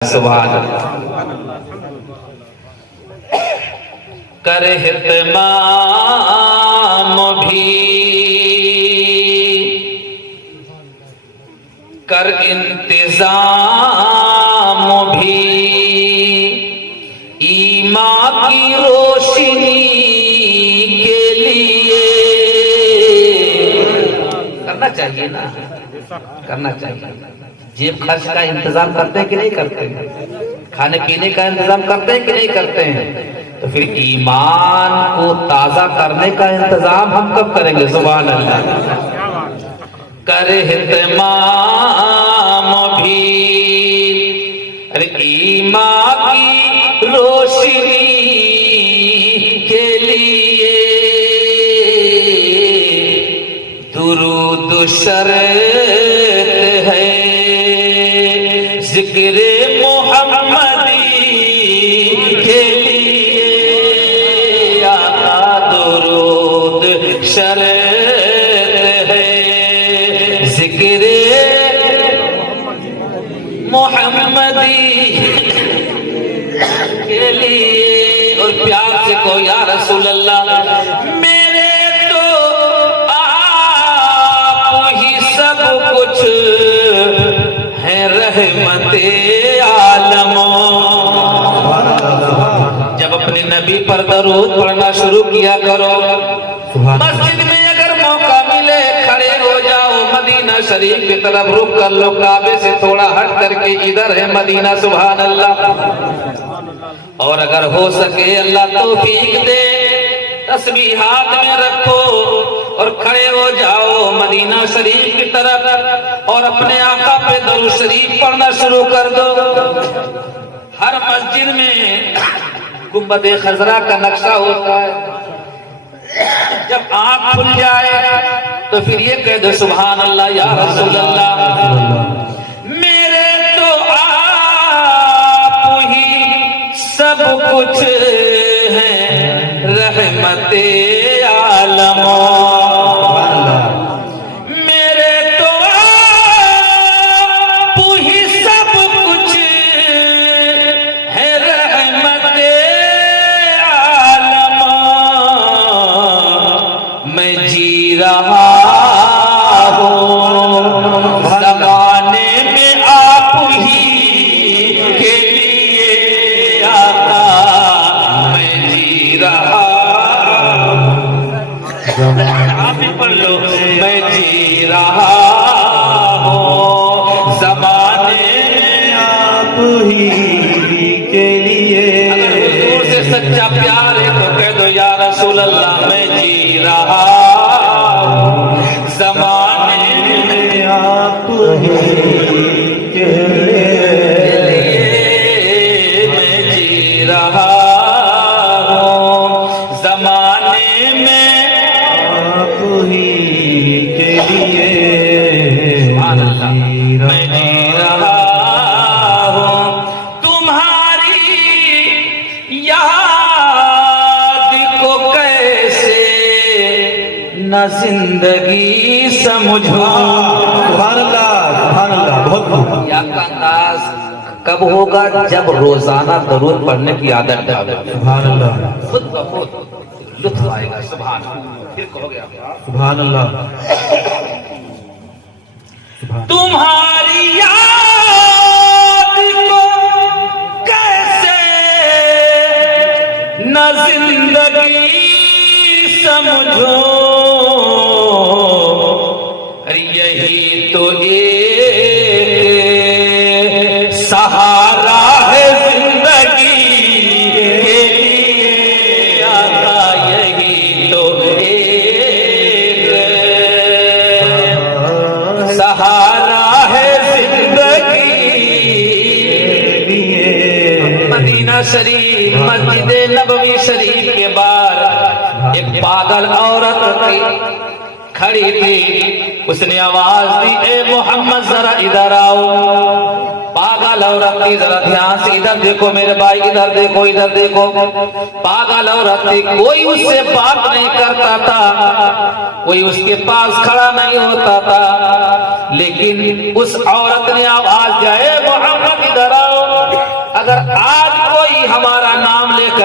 سبحان کر اہتمام بھی کر انتظام بھی ایمان کی روشنی کے لیے کرنا چاہیے نا، کرنا چاہیے۔ جیب خرچ کا انتظام کرتے ہیں کہ نہیں کرتے ہیں؟ کھانے پینے کا انتظام کرتے ہیں کہ نہیں کرتے ہیں؟ تو پھر ایمان کو تازہ کرنے کا انتظام ہم کب کریں گے؟ سبحان اللہ۔ کر اہتمام بھی ایمان کی روشنی کے لیے درود شرط ہے ذکر محمدی کے لیے، آقا درود شرط ہے ذکر محمدی کے لیے۔ اور پیار سے کہو یا رسول اللہ، میرے تو آپ ہی سب کچھ ہے رحمت عالم۔ جب اپنے نبی پر درود پڑھنا شروع کیا کرو، مسجد میں اگر موقع ملے کھڑے ہو جاؤ، مدینہ شریف کی طرف رک کر لو، کعبے سے تھوڑا ہٹ کر کے ادھر ہے مدینہ، سبحان اللہ۔ اور اگر ہو سکے اللہ توفیق دے، تسبیح ہاتھ میں رکھو اور کھڑے ہو جاؤ مدینہ شریف کی طرف اور اپنے آقا پہ درود شریف پڑھنا شروع کر دو۔ ہر مسجد میں گنبد خضرا کا نقشہ ہوتا ہے، جب آنکھ کھل جائے تو پھر یہ کہہ دو سبحان اللہ یا رسول اللہ، میرے تو آپ ہی سب کچھ ہے رحمت عالم۔ میرے تو آپ ہی سب کچھ ہے رحمت عالم۔ میں جی رہا ہوں زمانے میں آپ ہی کے لیے، آقا میں جی رہا آپ پڑھ لو، میں جی رہا ہوں زمانے میں آپ ہی کے لیے۔ اگر حضور سے سچا پیار ہے تو کہہ دو یا رسول اللہ، میں جی رہا ہوں زمانے میں آپ ہی کے لیے، میں جی رہا ہوں زمانے میں آپ ہی کے لیے، میں جی رہا ہوں تمہاری یاد کو کیسے نہ زندگی سمجھو۔ سبحان اللہ، سبحان اللہ، بہت خوب۔ یا کا انداز کب ہوگا؟ جب روزانہ درود پڑھنے کی عادت ڈالو، سبحان اللہ، خود بخود لطف آئے گا۔ سبحان اللہ۔ پھر کہو گے آپ سبحان اللہ، سبحان تمہاری یاد کو کیسے نہ زندگی سمجھو، یہی تو ایک سہارا ہے زندگی کے لیے، آقا یہی تو ایک سہارا ہے زندگی کے لیے۔ مدینہ شریف مسجد نبوی شریف کے باہر ایک پاگل عورت کھڑی تھی، اس نے آواز دی اے محمد ذرا ادھر آؤ۔ پاگل عورت تھی، ذرا دھیان سے ادھر دیکھو میرے بھائی، ادھر دیکھو ادھر دیکھو۔ پاگل عورت تھی، کوئی اس سے بات نہیں کرتا تھا، کوئی اس کے پاس کھڑا نہیں ہوتا تھا، لیکن اس عورت نے آواز دی اے محمد ادھر آؤ۔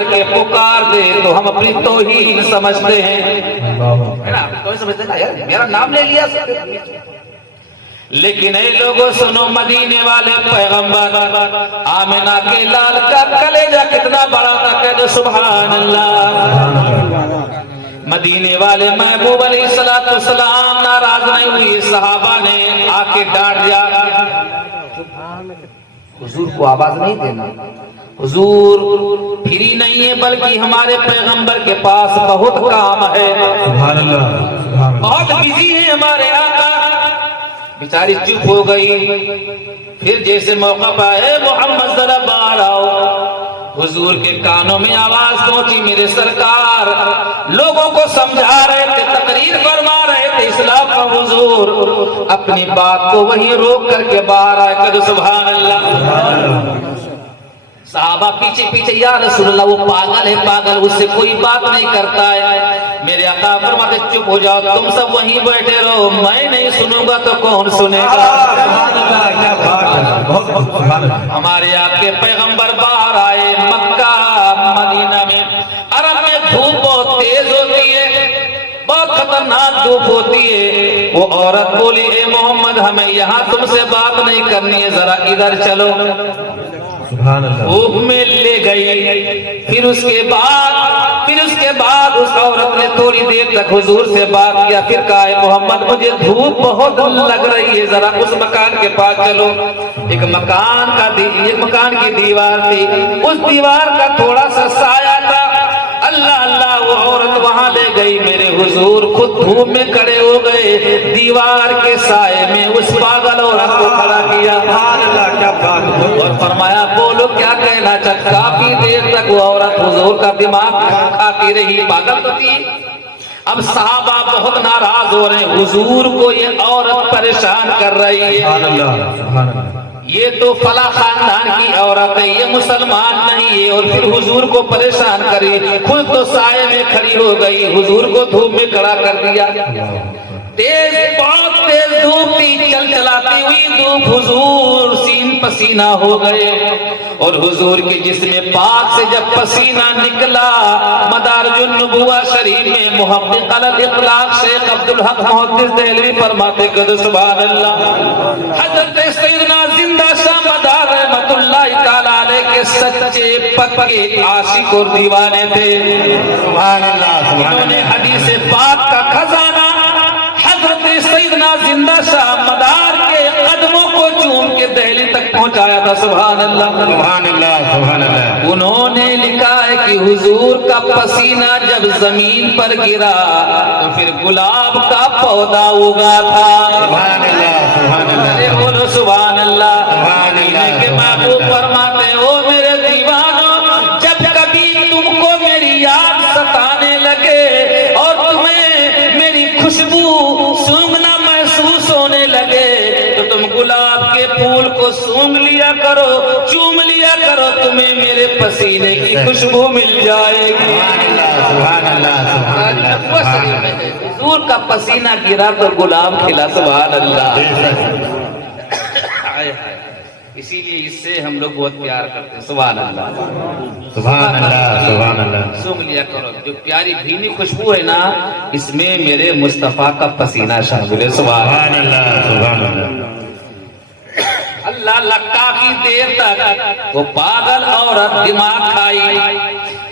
کر کے پکار دے تو ہم اپنی توہین سمجھتے ہیں، اللہ ہے نا، توہین سمجھتے ہیں نا، یار میرا نام لے لیا۔ لیکن اے لوگوں سنو، مدینے والے پیغمبر آمنہ کے لال کا کلیجہ کتنا بڑا تھا، کہتے سبحان اللہ۔ مدینے والے محبوب علیہ السلام ناراض نہیں ہوئے، صحابہ نے آ کے ڈانٹ دیا، حضور کو آواز نہیں دینا، حضور فری نہیں ہے بلکہ ہمارے پیغمبر کے پاس بہت کام ہے، سبحان اللہ سبحان اللہ بہت بزی ہے ہمارے آقا۔ بیچاری چپ ہو گئی، پھر جیسے موقع پائے، محمد ذرا باہر آؤ۔ حضور کے کانوں میں آواز پہنچی، میرے سرکار لوگوں کو سمجھا رہے تھے، تقریر فرما رہے تھے اسلام کا، حضور اپنی بات کو وہی روک کر کے باہر آئے، کہ سبحان اللہ۔ صحابہ پیچھے پیچھے، یا رسول اللہ وہ پاگل ہے، پاگل، اس سے کوئی بات نہیں کرتا ہے۔ میرے آقا فرماتے چپ ہو جاؤ، تم سب وہیں بیٹھے رہو، میں نہیں سنوں گا تو کون سنے گا؟ ہمارے آپ کے پیغمبر باہر آئے، مکہ مدینہ میں عرب میں دھوپ بہت تیز ہوتی ہے، بہت خطرناک دھوپ ہوتی ہے۔ وہ عورت بولی، اے محمد ہمیں یہاں تم سے بات نہیں کرنی ہے، ذرا ادھر چلو۔ سبحان اللہ دھوپ میں لے گئی، پھر اس کے بعد اس عورت نے تھوڑی دیر تک حضور سے بات کیا، پھر کہا اے محمد مجھے دھوپ بہت لگ رہی ہے، ذرا اس مکان کے پاس چلو۔ ایک مکان کی دیوار تھی، اس دیوار کا تھوڑا سا سایہ تھا، اللہ اللہ وہ عورت وہاں لے گئی، میرے حضور خود دھوپ میں کھڑے ہو گئے، دیوار کے سائے میں اس پاگل عورت کو کھڑا کیا، سبحان اللہ کیا بات ہے اور فرمایا بولو کیا کہنا چاہتا۔ کافی دیر تک وہ عورت حضور کا دماغ کھاتی رہی، پاگل تو تھی۔ اب صحابہ بہت ناراض ہو رہے ہیں، حضور کو یہ عورت پریشان کر رہی ہے، سبحان اللہ سبحان اللہ یہ تو فلاں خاندان کی عورت ہے، یہ مسلمان نہیں ہے، اور پھر حضور کو پریشان کری، خود تو سائے میں کھڑی ہو گئی، حضور کو دھوپ میں کھڑا کر دیا۔ تیز، بہت تیز دھوپ تھی، چل چلاتی ہوئی دھوپ، حضور سین پسینہ ہو گئے، اور حضور کے جسم پاک سے جب پسینہ نکلا، مدارج النبوہ شریف میں محقق الاطلاق شیخ عبدالحق محدث دہلوی فرماتے کہ سبحان اللہ، حضرت سیدنا زندہ شاہ مدار رحمت اللہ تعالیٰ علیہ کے سچے پکے عاشق اور دیوانے تھے، سبحان اللہ سبحان انہوں نے اللہ حدیث پاک کا خزانہ حضرت سیدنا زندہ شاہ مدار کے قدموں کو چوم کے دہلی تک پہنچایا تھا، سبحان اللہ سبحان اللہ سبحان اللہ انہوں نے لکھا ہے کہ حضور کا پسینہ جب زمین پر گرا تو پھر گلاب کا پودا اگا تھا، سبحان اللہ سبحان اللہ ارے بولو سبحان اللہ۔ سبحان اللہ۔ کے محبوب فرماتے ہو میرے دیوانوں، جب کبھی تم کو میری یاد ستانے لگے اور تمہیں میری خوشبو سونگنا محسوس ہونے لگے تو تم گلاب کے پھول کو سونگ لیا کرو، چوم لیا کرو، تمہیں میرے پسینے کی خوشبو مل جائے گی۔ سبحان اللہ سبحان اللہ حضور کا پسینہ گرا تو گلاب کھلا، سبحان اللہ۔ اسی لیے اس سے ہم لوگ بہت پیار کرتے ہیں، سبحان اللہ سبحان اللہ سبحان اللہ سونگ لیا کرو، جو پیاری بھینی خوشبو ہے نا، اس میں میرے مصطفیٰ کا پسینہ شامل ہے، سبحان اللہ۔ سبحان اللہ اللہ اللہ، کافی دیر تک وہ پاگل عورت دماغ کھائی،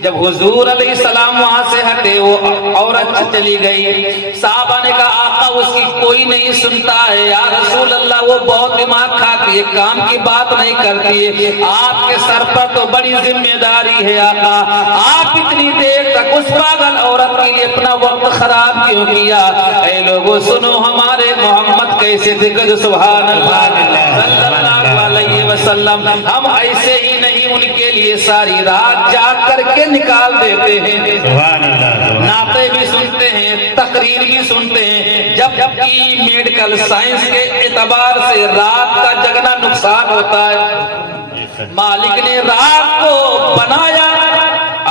جب حضور علیہ السلام وہاں سے ہٹے وہ عورت چلی گئی، صحابہ نے کہا آقا اس کی کوئی نہیں سنتا ہے، یا رسول اللہ وہ بہت دماغ کھاتی ہے، کام کی بات نہیں کرتی ہے، آپ کے سر پر تو بڑی ذمہ داری ہے آقا، آپ اتنی دیر تک اس پاگل عورت کے لیے اپنا وقت خراب کیوں کیا؟ اے لوگوں سنو، ہمارے محمد کیسے تھے، کہ سبحان اللہ صلی اللہ علیہ وسلم، ہم ایسے ہی نہیں ان کے لیے ساری رات جاگ کر کے نکال دیتے ہیں، سبحان اللہ نعتیں بھی سنتے ہیں، تقریر بھی سنتے ہیں، جبکہ میڈیکل سائنس کے اعتبار سے رات کا جگنا نقصان ہوتا ہے، مالک نے رات کو بنایا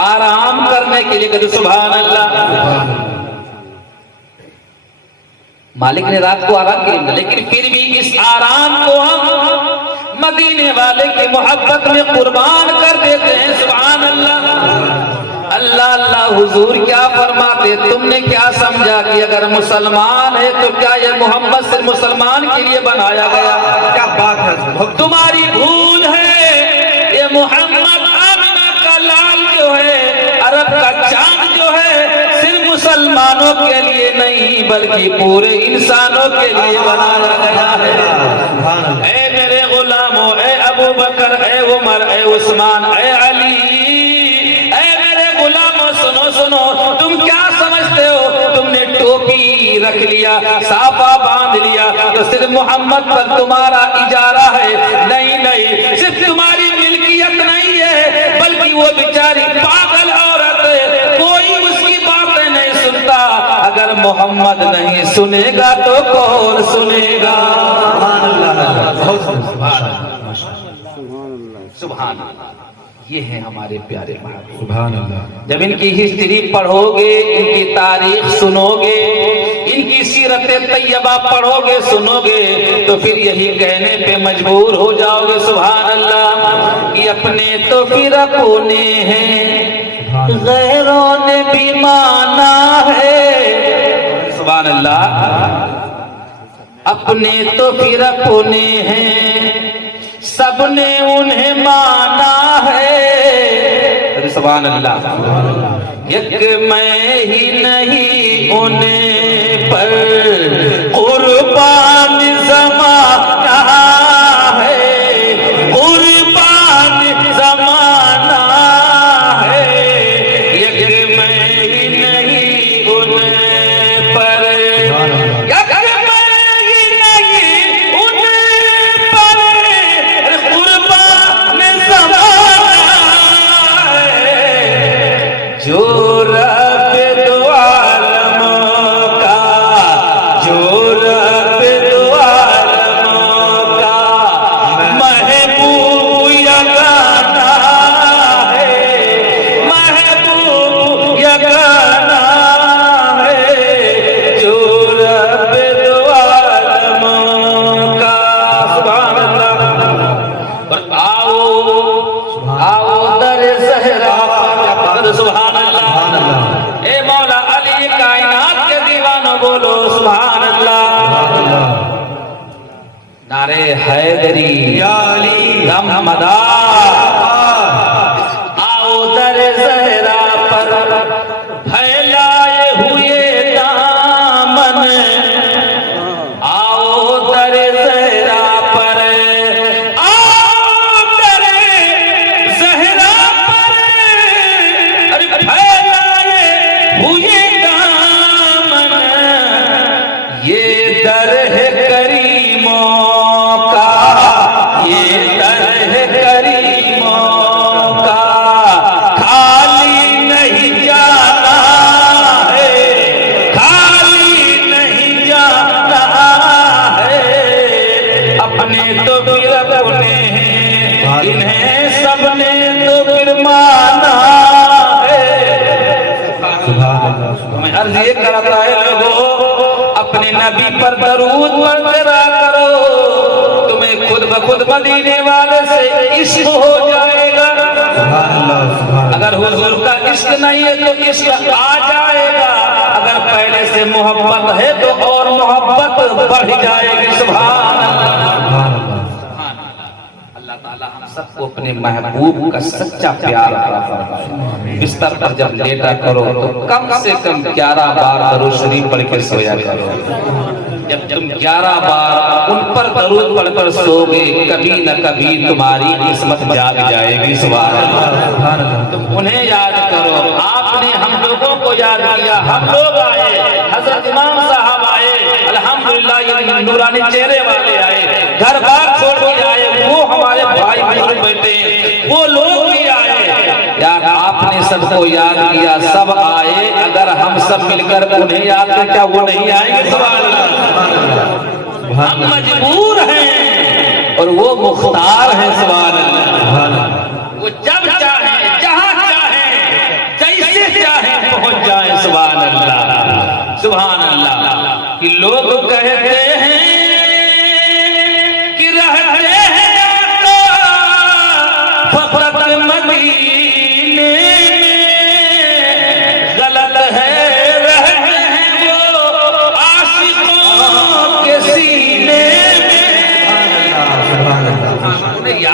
آرام کرنے کے لیے، کہ سبحان اللہ، مالک نے رات کو آرام کیا، لیکن پھر بھی اس آرام کو ہم مدینے والے کی محبت میں قربان کر دیتے ہیں، سبحان اللہ۔ اللہ اللہ حضور کیا فرماتے؟ تم نے کیا سمجھا کہ اگر مسلمان ہے تو کیا یہ محمد صرف مسلمان کے لیے بنایا گیا؟ کیا بات ہے، تمہاری بھول ہے، یہ محمد آمنہ کا لال جو ہے، عرب کا چاند جو ہے، صرف مسلمانوں کے لیے نہیں بلکہ پورے انسانوں کے لیے بنایا گیا ہے۔ اے میرے غلاموں، اے ابو بکر، اے عمر، اے عثمان، اے علی، اے میرے غلاموں سنو سنو، تم کیا سمجھتے ہو؟ تم نے ٹوپی رکھ لیا، صافہ باندھ لیا تو صرف محمد پر تمہارا اجارہ ہے؟ نہیں نہیں، صرف تمہاری ملکیت نہیں ہے بلکہ وہ بیچاری پاگل عورت ہے، کوئی اس کی باتیں نہیں سنتا۔ اگر محمد نہیں سنے گا تو کون سنے گا؟ سبحان اللہ، یہ ہے ہمارے پیارے محبوب۔ سبحان اللہ۔ جب ان کی ہسٹری پڑھو گے، ان کی تاریخ سنو گے، ان کی سیرت طیبہ پڑھو گے سنو گے تو پھر یہی کہنے پہ مجبور ہو جاؤ گے سبحان اللہ کہ اپنے تو پھر اپنے ہیں، غیروں نے بھی مانا ہے۔ سبحان اللہ، اپنے تو پھر اپنے ہیں، سب نے انہیں مانا ہے۔ سبحان اللہ، یک میں ہی نہیں انہیں پر قربان زمانہ ہے، قربان زمانہ ہے، یک میں ہی نہیں انہیں پر، یک میں ہی نہیں انہیں پر قربان زمانہ ہے، جو رب دو عالموں کا، جو رب دو عالموں کا محبوب یگانہ ہے، محبوب یگانہ ہے، جو رب دو عالموں کا۔ سبحان اللہ۔ اور آؤ در زہرا پر، سبحان اللہ، اے مولا علی کائنات کے دیوانوں بولو سبحان اللہ۔ نعرے حیدری یا علی محمدار، آؤ در زہرا پر پھیلائے ہوئے دامن، آؤ در زہرا پر، آؤ در زہرا پر، ارے پھیلائے ہوئے دامن، یہ در ہے کریموں کا، یہ در ہے کریموں کا، خالی نہیں جانا ہے، خالی نہیں جانا ہے، اپنے تو پھر اپنے ہیں، انہیں سب نے تو پھر مانا ہے۔ سبحان اللہ۔ میں عرض یہ کرتا ہے لوگوں، اپنے نبی پر درود پڑھتے رہا کرو، تمہیں خود بخود مدینے والے سے عشق ہو جائے گا۔ سبحان اللہ۔ سبحان اللہ۔ اگر حضور کا عشق نہیں ہے تو عشق آ جائے گا، اگر پہلے سے محبت ہے تو اور محبت بڑھ جائے گی۔ سبحان اللہ۔ سبحان اللہ۔ اللہ تعالیٰ ہم سب کو اپنے محبوب کا سچا پیار عطا فرمائے۔ بستر پر جب لیٹا کرو تو کم سے کم 11 بار درود شریف پڑھ کے سویا کرو۔ جب تم 11 بار ان پر درود پڑھ کر سو گے، کبھی نہ کبھی تمہاری قسمت جاگ جائے گی۔ سبحان اللہ۔ سبحان اللہ۔ تم انہیں یاد کرو، آپ نے ہم لوگوں کو یاد کیا، ہم لوگ آئے، حضرت امام صاحب آئے، الحمدللہ یہ نورانی چہرے والے آئے، گھر بار چھوڑ کے آئے، وہ ہمارے بھائی بزرگ بیٹھے ہیں، وہ لوگ بھی آئے، یا آپ نے سب کو یاد کیا، سب آئے، اگر ہم سب مل کر انہیں یاد کریں کیا وہ نہیں آئیں گے؟ سبحان اللہ۔ ہم مجبور ہیں اور وہ مختار ہیں۔ سبحان اللہ۔ وہ جب چاہیں، جہاں چاہیں، جیسے چاہیں پہنچ جائیں۔ سبحان اللہ۔ سبحان اللہ۔ کہ لوگ کہتے ہیں کہ رہتے ہیں فقط مدینے میں،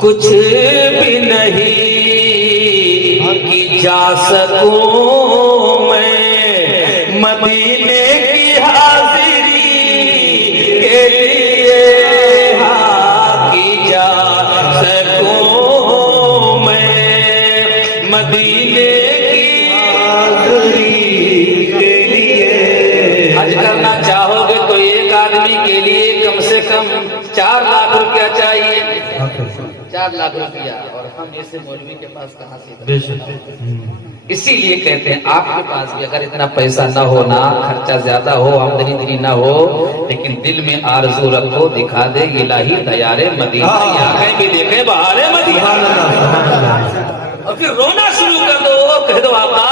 کچھ بھی نہیں کہ جا سکوں میں مدینے کی حاضری کے لیے، ہاں کہ جا سکوں میں مدینے کی حاضری کے لیے۔ حج کرنا چاہو گے تو ایک آدمی کے لیے کم سے کم 4 لاکھ روپیہ چاہیے، 4 لاکھ روپیہ، اور ہم جیسے مولوی کے پاس کہاں سے دیں؟ اسی لیے کہتے ہیں آپ کے پاس بھی اگر اتنا پیسہ نہ ہو، نہ خرچہ زیادہ ہو، آمدنی اتنی نہ ہو، لیکن دل میں آرزو رکھو، دکھا دے الہی تیارے مدینہ، یہ آنکھیں بھی دیکھیں بہارے مدینہ، اور پھر رونا شروع کر دو، کہہ دو آقا